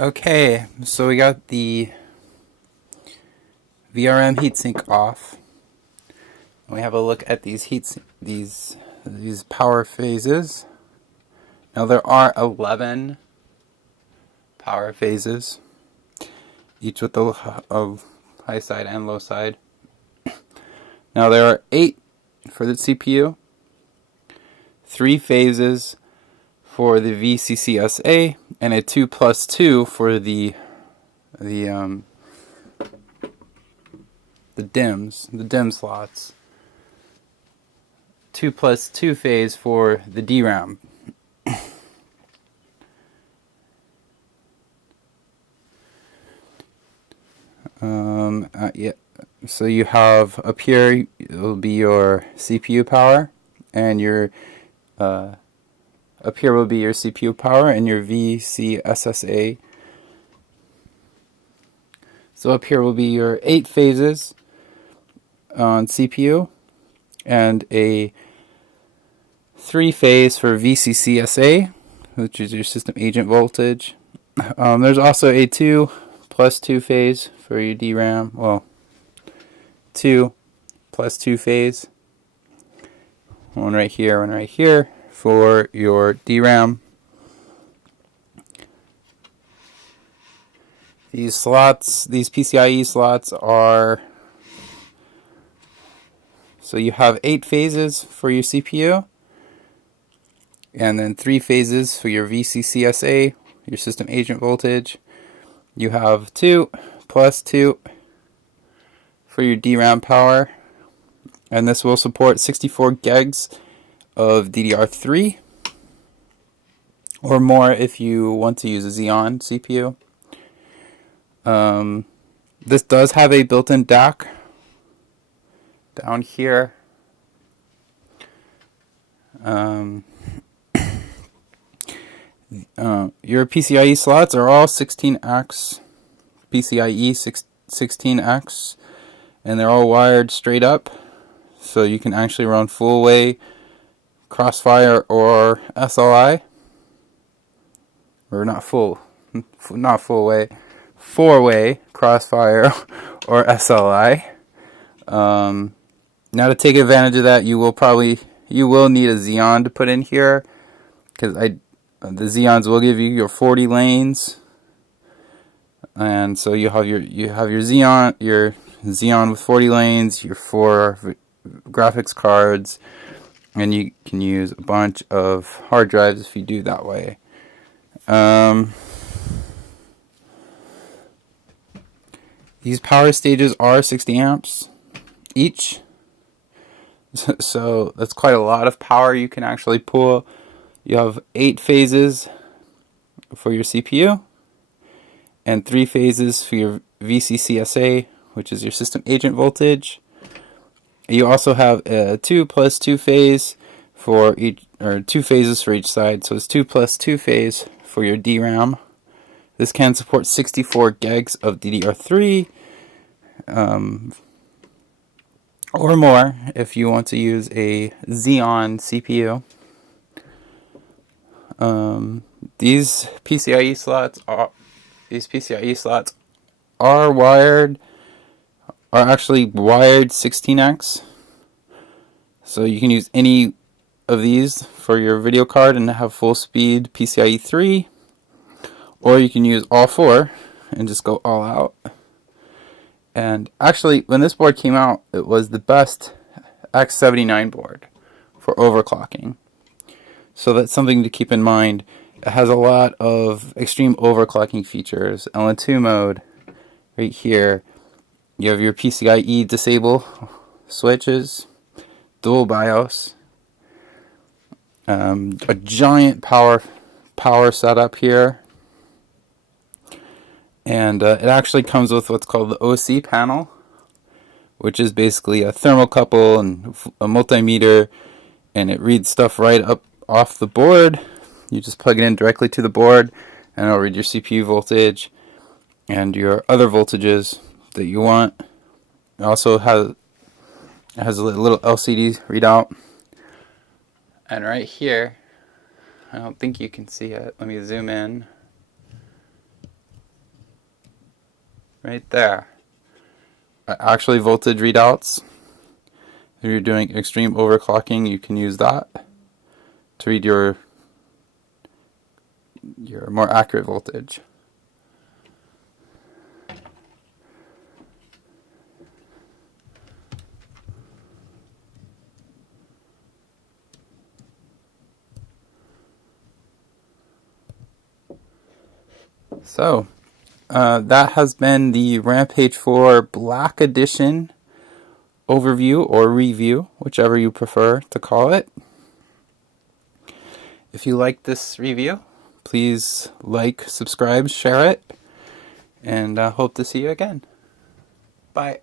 Okay, so we got the VRM heatsink off. And we have a look at these these power phases. Now there are 11 power phases, each with a high side and low side. Now there are 8 for the CPU, 3 phases for the VCCSA, and a 2+2 for the DIMM slots. 2+2 phase for the DRAM. Yeah. So you have up here, it will be your CPU power, and your up here will be your CPU power and your VCSSA. So up here will be your 8 phases on CPU and a 3 phase for VCCSA, which is your system agent voltage. There's also a 2+2 phase for your DRAM. Well, 2+2 phase. One right here for your DRAM. These slots, these PCIe slots are, so you have 8 phases for your CPU, and then 3 phases for your VCCSA, your system agent voltage. You have 2+2 for your DRAM power, and this will support 64 gigs of DDR3 or more if you want to use a Xeon CPU. This does have a built-in DAC down here. Your PCIe slots are all 16x PCIe 16x, and they're all wired straight up, so you can actually run full-way Crossfire or SLI, or not full-way, 4-way Crossfire or SLI. Now to take advantage of that, you will need a Xeon to put in here, because the Xeons will give you your 40 lanes, and so you have your Xeon with 40 lanes, your 4 graphics cards, and you can use a bunch of hard drives if you do that way. These power stages are 60 amps each, so that's quite a lot of power you can actually pull. You have 8 phases for your CPU and 3 phases for your VCCSA, which is your system agent voltage. You also have a 2+2 phase for each, or 2 phases for each side, so it's 2+2 phase for your DRAM. This can support 64 gigs of DDR3 or more if you want to use a Xeon CPU. These PCIe slots are actually wired 16x, so you can use any of these for your video card and have full speed PCIe 3, or you can use all 4 and just go all out. And actually, when this board came out, it was the best X79 board for overclocking, so that's something to keep in mind. It has a lot of extreme overclocking features. LN2 mode right here. You have your PCIe disable switches, dual BIOS, a giant power setup here, and it actually comes with what's called the OC panel, which is basically a thermocouple and a multimeter, and it reads stuff right up off the board. You just plug it in directly to the board, and it'll read your CPU voltage and your other voltages that you want. It also has a little LCD readout. And right here, I don't think you can see it. Let me zoom in. right there. Actually, voltage readouts. If you're doing extreme overclocking, you can use that to read your more accurate voltage. So, that has been the Rampage IV Black Edition overview or review, whichever you prefer to call it. If you like this review, please like, subscribe, share it, and hope to see you again. Bye.